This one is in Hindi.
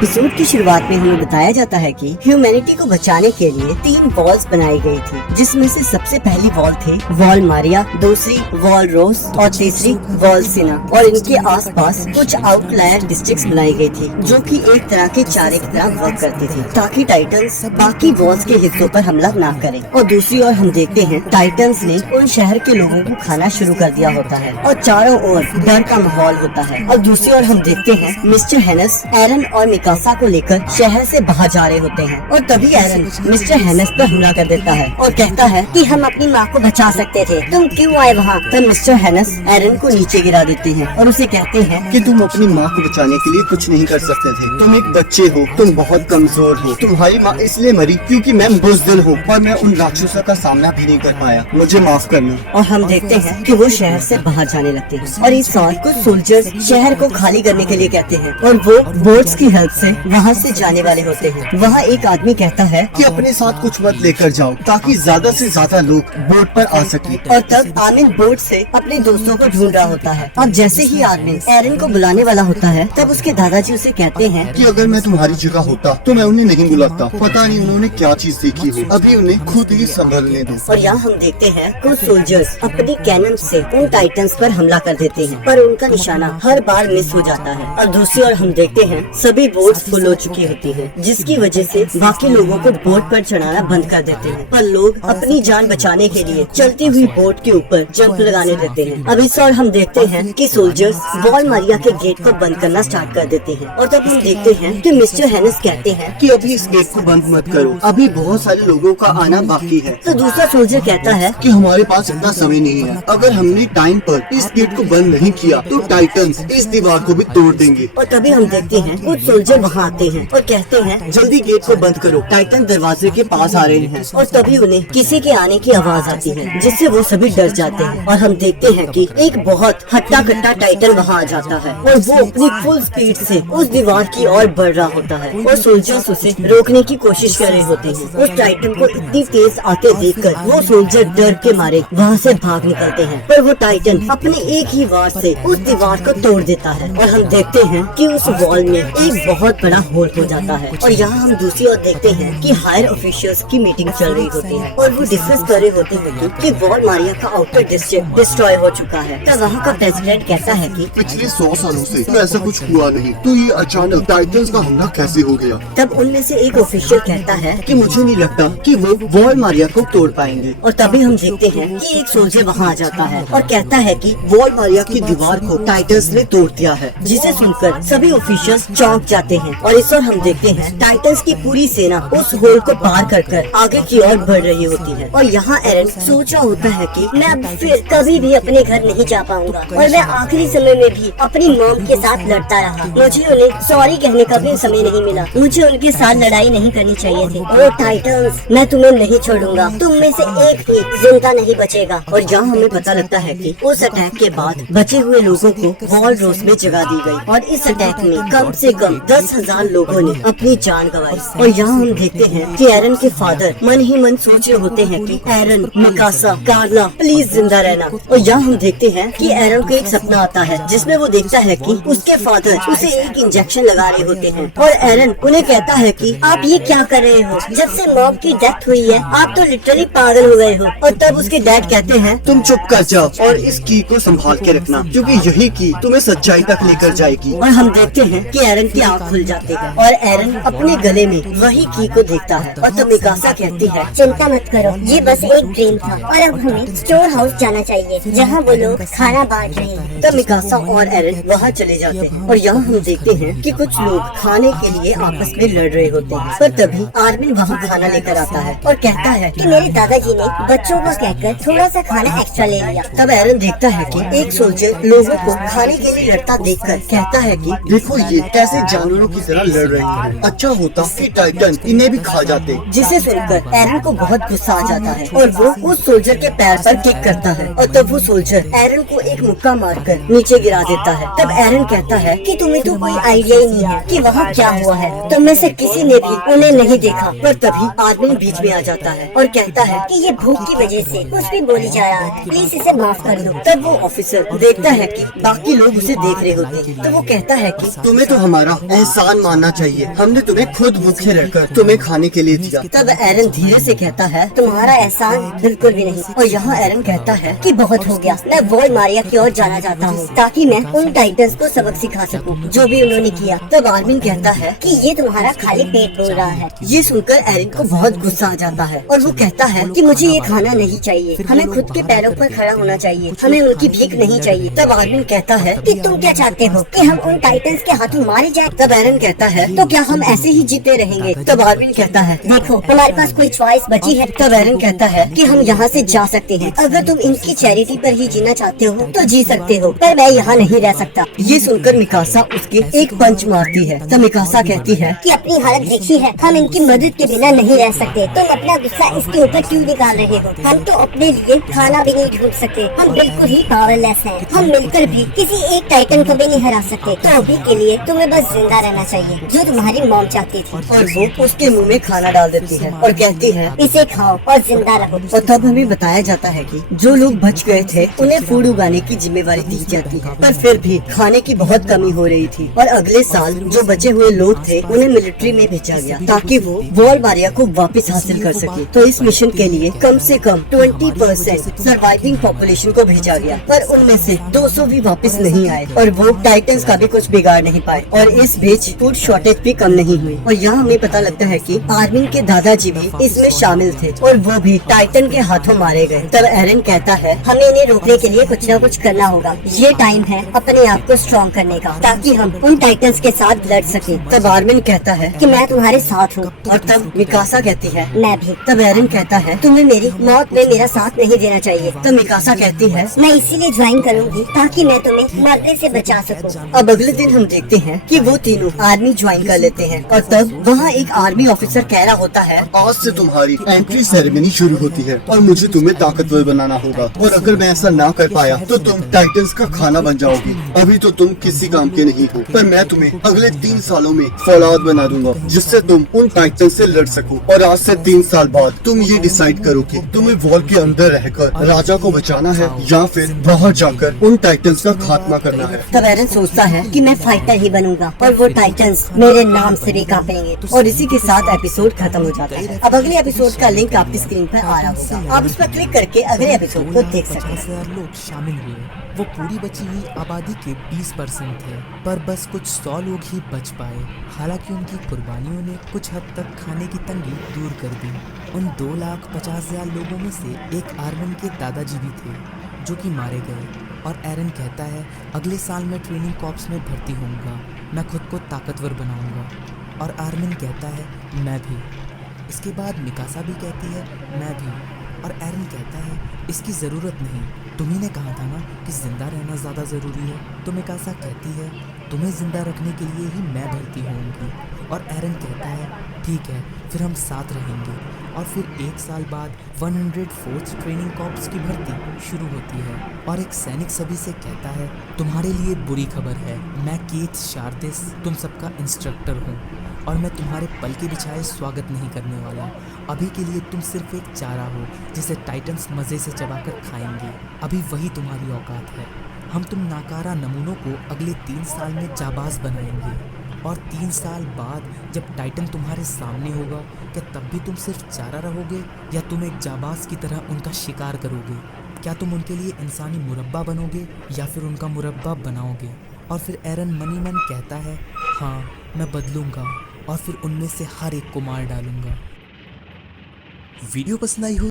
एपिसोड की शुरुआत में हमें बताया जाता है कि ह्यूमैनिटी को बचाने के लिए 3 वॉल्स बनाई गई थी, जिसमें से सबसे पहली वॉल थी वॉल मारिया, दूसरी वॉल रोस और तीसरी वॉल सिना। और इनके आसपास कुछ आउटलायर डिस्ट्रिक्ट्स बनाई गई थी जो कि एक तरह के चारे की तरह वर्क करती थी, ताकि टाइटन्स बाकी वॉल्स के हिस्सों पर हमला ना करें। और दूसरी ओर हम देखते हैं टाइटन्स ने उन शहर के लोगों को खाना शुरू कर दिया होता है और चारों ओर डर का माहौल होता है। और दूसरी ओर हम देखते हैं मिस्टर हेनस एरन और मिकासा को लेकर शहर से बाहर जा रहे होते हैं। और तभी एरन मिस्टर हेनस पर हमला कर देता है और कहता है कि हम अपनी माँ को बचा सकते थे, तुम क्यों आए वहाँ। तब मिस्टर हेनस एरन को नीचे गिरा देते हैं और उसे कहते हैं कि तुम अपनी माँ को बचाने के लिए कुछ नहीं कर सकते थे, तुम एक बच्चे हो, तुम बहुत कमजोर हो, तुम्हारी माँ इसलिए मरी क्योंकि मैं बुज़दिल हूँ और मैं उन राक्षसों का सामना भी नहीं कर पाया, मुझे माफ करना। और हम देखते हैं कि वो शहर से बाहर जाने लगते हैं और इस साल कुछ सोल्जर्स शहर को खाली करने के लिए कहते हैं और वो बोट्स की हेल्प से वहाँ से जाने वाले होते हैं। वहाँ एक आदमी कहता है कि अपने साथ कुछ मत लेकर जाओ ताकि ज्यादा से ज्यादा लोग बोट पर आ सके। और तब आमिन बोट से अपने दोस्तों को ढूंढ रहा होता है। अब जैसे ही आमिन एरन को बुलाने वाला होता है तब उसके दादाजी उसे कहते हैं कि अगर मैं तुम्हारी जगह होता तो मैं उन्हें नहीं बुलाता, पता नहीं उन्होंने क्या चीज देखी हो, अभी उन्हें खुद ही संभलने दो। और यहाँ हम देखते हैं कुछ सोल्जर्स अपनी कैनन से उन टाइटन्स पर हमला कर देते हैं, पर उनका निशाना हर बार मिस हो जाता है। और दूसरी ओर हम देखते हैं सभी बोट्स फुल हो चुकी होती हैं, जिसकी वजह से बाकी लोगों को बोट पर चढ़ाना बंद कर देते हैं। पर लोग अपनी जान बचाने के लिए चलती हुई बोट के ऊपर जंप लगाने देते हैं। अब इस ओर हम देखते हैं कि सोल्जर्स वॉल मारिया के गेट को बंद करना स्टार्ट कर देते हैं। और तब हम देखते हैं कि मिस्टर हेनस कहते हैं कि अभी इस गेट को बंद मत करो, अभी बहुत सारे लोगों का आना बाकी है। तो दूसरा सोल्जर कहता है कि हमारे पास इतना समय नहीं है, अगर हमने टाइम पर इस गेट को बंद नहीं किया तो टाइटन्स इस दीवार को भी तोड़ देंगे। और तभी हम देखते हैं कुछ सोल्जर वहाँ आते हैं और कहते हैं जल्दी गेट को बंद करो, टाइटन दरवाजे के पास आ रहे हैं। और तभी उन्हें किसी के आने की आवाज आती है, जिससे वो सभी डर जाते हैं। और हम देखते हैं कि एक बहुत हट्टा कट्टा टाइटन वहाँ आ जाता है और वो अपनी फुल स्पीड से उस दीवार की ओर बढ़ रहा होता है और सोल्जर्स उसे रोकने की कोशिश कर रहे होते हैं। उस टाइटन को इतनी तेज आते देखकर वो सोल्जर डर के मारे वहाँ से भाग निकलते हैं, पर वो टाइटन अपने एक ही वार से उस दीवार को तोड़ देता है। और हम देखते हैं कि उस वॉल में एक बहुत बड़ा होल हो जाता है। और यहाँ हम दूसरी ओर देखते हैं कि हायर ऑफिशियल्स की मीटिंग चल रही होती है और वो डिस्कस कर रहे होते हैं कि वॉल मारिया का आउटर डिस्ट्रिक्ट डिस्ट्रॉय हो चुका है। तब वहाँ का प्रेसिडेंट कहता है कि पिछले 100 सालों से तो ऐसा कुछ हुआ नहीं, तो ये अचानक टाइटन्स का हमला कैसे हो गया। तब उनमें से एक ऑफिशियल कहता है कि मुझे नहीं लगता कि वो वॉल मारिया को तोड़ पाएंगे। और तभी हम देखते हैं कि एक सोल्जर वहाँ आ जाता है और कहता है कि वॉल मारिया की दीवार को टाइटन्स ने तोड़ दिया है, जिसे सुनकर सभी ऑफिशियल्स चौंक जाते हैं। और इस ओर हम देखते हैं टाइटन्स की पूरी सेना उस होल को पार कर आगे की ओर बढ़ रही होती है। और यहाँ एरन सोच रहा होता है कि मैं अब फिर कभी भी अपने घर नहीं जा पाऊंगा और मैं आखिरी समय में भी अपनी मॉम के साथ लड़ता रहा। मुझे उन्हें सॉरी कहने का भी समय नहीं मिला, मुझे उनके साथ लड़ाई नहीं करनी चाहिए थी। और टाइटन्स, मैं तुम्हें नहीं छोड़ूंगा, तुम में से एक भी जिंदा नहीं बचेगा। और यहाँ हमें पता लगता है कि उस अटैक के बाद बचे हुए लोगों को वॉल रोस में जगह दी गई और इस अटैक में कम से कम 10,000 लोगों ने अपनी जान गंवाई। और यहाँ हम देखते हैं कि एरन के फादर मन ही मन सोच रहे होते हैं कि एरन, मिकासा, कार्ला प्लीज जिंदा रहना। और यहाँ हम देखते हैं कि एरन को एक सपना आता है जिसमें वो देखता है कि उसके फादर उसे एक इंजेक्शन लगा रहे होते हैं। और एरन उन्हें कहता है कि आप ये क्या कर रहे हो, जब से मॉम की डेथ हुई है आप तो लिटरली पागल हो गए हो। और तब उसके डैड कहते हैं तुम चुप कर जाओ और इस की को संभाल के रखना, क्योंकि यही की तुम्हें सच्चाई तक लेकर जाएगी। और हम देखते हैं कि एरन की आँख खुल जाती है और एरन अपने गले में वही की को देखता है। और तब मिकासा कहती है चिंता मत करो, ये बस एक ड्रीम था और अब हमें स्टोर हाउस जाना चाहिए जहाँ वो लोग खाना बांट रहे हैं। तब मिकासा और एरन वहाँ चले जाते हैं और यहाँ हम देखते हैं कि कुछ लोग खाने के लिए आपस में लड़ रहे होते हैं। पर तभी आर्मिन वहाँ खाना लेकर आता है और कहता है कि मेरे दादाजी ने बच्चों को कहकर थोड़ा सा खाना एक्स्ट्रा ले लिया। तब एरन देखता है कि एक सोल्जर लोगों को खाने के लिए लड़ता देखकर कहता है कि देखो ये कैसे जानवरों की तरह लड़ रहे हैं, अच्छा होता कि टाइटन इन्हें भी खा जाते। जिसे सुनकर एरन को बहुत गुस्सा आ जाता है और वो उस सोल्जर के पैर पर किक करता है और तब वो सोल्जर एरन को एक मुक्का मारकर नीचे गिरा देता है। तब एरन कहता है कि तुम्हें तो कोई आइडिया ही नहीं है कि वहाँ क्या हुआ है, तुम में से किसी ने भी उन्हें नहीं देखा। पर तभी आदमी बीच में आ जाता है और कहता है कि ये भूख की वजह से कुछ भी बोली जा रहा है, प्लीज इसे माफ कर दो। तब वो ऑफिसर देखता है कि बाकी लोग उसे देख रहे होते हैं, तो वो कहता है कि तुम्हें तो हमारा एहसान मानना चाहिए। हमने तुम्हें खुद भूखे रहकर तुम्हें खाने के लिए दिया। तब एरन धीरे से कहता है, तुम्हारा एहसान बिल्कुल भी नहीं। और यहाँ एरन कहता है कि बहुत हो गया, मैं वॉल मारिया की ओर जाना चाहता हूँ ताकि मैं उन टाइटन्स को सबक सिखा सकूँ जो भी उन्होंने किया। तब आर्मिन कहता है कि ये तुम्हारा खाली पेट बोल रहा है। ये सुनकर एरन को बहुत गुस्सा आ जाता है और वो कहता है कि मुझे ये खाना नहीं चाहिए, हमें खुद के पैरों पर खड़ा होना चाहिए, हमें उनकी भीख नहीं चाहिए। तब आर्मिन कहता है कि तुम क्या चाहते हो कि हम उन टाइटन्स के हाथों मारे जाए? तब एरन कहता है तो क्या हम ऐसे ही जीते रहेंगे? तब आर्मिन कहता है देखो, हमारे पास कोई चॉइस बची है। तब एरन कहता है कि हम यहाँ से जा सकते हैं। अगर तुम इनकी चैरिटी पर ही जीना चाहते हो तो जी सकते हो, पर मैं यहाँ नहीं रह सकता। ये सुनकर मिकासा उसके एक पंच मारती है। तब मिकासा कहती है कि अपनी हालत देखी है, हम इनकी मदद के बिना नहीं रह सकते। तुम अपना गुस्सा इसके ऊपर क्यों निकाल रहे हो? हम तो अपने लिए खाना भी नहीं ढूंढ सकते, हम बिल्कुल ही पावरलेस हैं। हम मिलकर भी किसी एक टाइटन को भी नहीं हरा सकते। तो अभी के लिए तुम्हें बस जिंदा रहना चाहिए, जो तुम्हारी मॉम चाहती थी। और वो उसके मुंह में खाना डाल देती है और कहती है इसे खाओ और जिंदा रहो। और तब हमें बताया जाता है कि जो लोग बच गए थे उन्हें फूड उगाने की जिम्मेवारी दी जाती है, पर फिर भी खाने की बहुत कमी हो रही थी। और अगले साल जो बचे हुए लोग थे उन्हें मिलिट्री में भेजा गया ताकि वो वॉल मारिया को वापस हासिल कर सके। तो इस मिशन के लिए कम से कम 20% सर्वाइविंग पॉपुलेशन को भेजा गया, पर उनमें से 200 भी वापस नहीं आए और वो टाइटन्स का भी कुछ बिगाड़ नहीं पाए और इस बीच फूड शॉर्टेज भी कम नहीं हुई। और यहाँ हमें पता लगता है कि आर्मिन के दादाजी भी इसमें शामिल थे और वो भी टाइटन के हाथों मारे गए। तब एरन कहता है हमें इन्हें रोकने के लिए कुछ न कुछ करना होगा। ये टाइम है अपने आप को स्ट्रॉन्ग करने का ताकि हम उन टाइटन्स के साथ लड़ सके। तब आर्मिन कहता है कि मैं तुम्हारे साथ हूँ। और तब मिकासा कहती है मैं भी। तब एरन कहता है तुम्हें मेरी मौत में मेरा साथ नहीं देना चाहिए। तब मिकासा कहती है मैं इसीलिए ज्वाइन करूँगी ताकि मैं तुम्हें मरने से बचा सकूँ। अब अगले दिन हम देखते हैं कि वो तीनों आर्मी ज्वाइन कर लेते हैं और तब वहाँ एक आर्मी ऑफिसर कह रहा होता है आज से तुम्हारी एंट्री सेरेमनी शुरू होती है और मुझे तुम्हें ताकतवर बनाना होगा, और अगर मैं ऐसा ना कर पाया तो तुम टाइटन्स का खाना बन जाओगी। अभी तो तुम किसी काम के नहीं हो, पर मैं तुम्हें अगले 3 सालों में फौलाद बना दूंगा जिससे तुम उन टाइटन से लड़ सको। और आज से 3 साल बाद तुम ये डिसाइड करो कि तुम्हें वॉल के अंदर रहकर राजा को बचाना है या फिर बाहर जाकर उन टाइटन्स का खात्मा करना है। तब एरन सोचता है कि मैं फाइटर ही बनूंगा और वो टाइटन्स मेरे नाम से भी कांपेंगे। और इसी के साथ एपिसोड खत्म हो जाता है। अब अगले एपिसोड का लिंक आपकी स्क्रीन पर आ रहा होगा, आप उस पर क्लिक करके अगले एपिसोड को देख सकते हैं। 50,000 लोग शामिल हुए। वो पूरी बची हुई आबादी के 20% थे, पर बस कुछ 100 लोग ही बच पाए। हालांकि उनकी कुर्बानियों ने कुछ हद तक खाने की तंगी दूर कर दी। उन 2,50,000 लोगों में से एक आर्मिन के दादाजी भी थे जो कि मारे गए। और एरन कहता है अगले साल मैं ट्रेनिंग कॉर्प्स में भर्ती होऊंगा, मैं खुद को ताकतवर बनाऊंगा। और आर्मिन कहता है मैं भी। इसके बाद मिकासा भी कहती है मैं भी। और एरन कहता है इसकी ज़रूरत नहीं, तुम्ही ने कहा था ना कि ज़िंदा रहना ज़्यादा ज़रूरी है। तो मिकासा कहती है तुम्हें ज़िंदा रखने के लिए ही मैं भर्ती होऊंगी। और एरन कहता है ठीक है, फिर हम साथ रहेंगे। और फिर 1 साल बाद 104th ट्रेनिंग कॉर्प्स की भर्ती शुरू होती है। और एक सैनिक सभी से कहता है तुम्हारे लिए बुरी खबर है, मैं कीथ शार्दिस तुम सबका इंस्ट्रक्टर हूँ और मैं तुम्हारे पल के बिछाए स्वागत नहीं करने वाला। अभी के लिए तुम सिर्फ एक चारा हो जिसे टाइटन्स मज़े से चबाकर खाएंगे। अभी वही तुम्हारी औकात है। हम तुम नाकारा नमूनों को अगले 3 साल में जाबाज बनाएंगे। और 3 साल बाद जब टाइटन तुम्हारे सामने होगा, क्या तब भी तुम सिर्फ चारा रहोगे या तुम एक जाबाज की तरह उनका शिकार करोगे? क्या तुम उनके लिए इंसानी मुरब्बा बनोगे या फिर उनका मुरब्बा बनाओगे? और फिर एरन मनी मन कहता है हाँ मैं बदलूंगा और फिर उनमें से हर एक को मार डालूंगा। वीडियो पसंद आई हो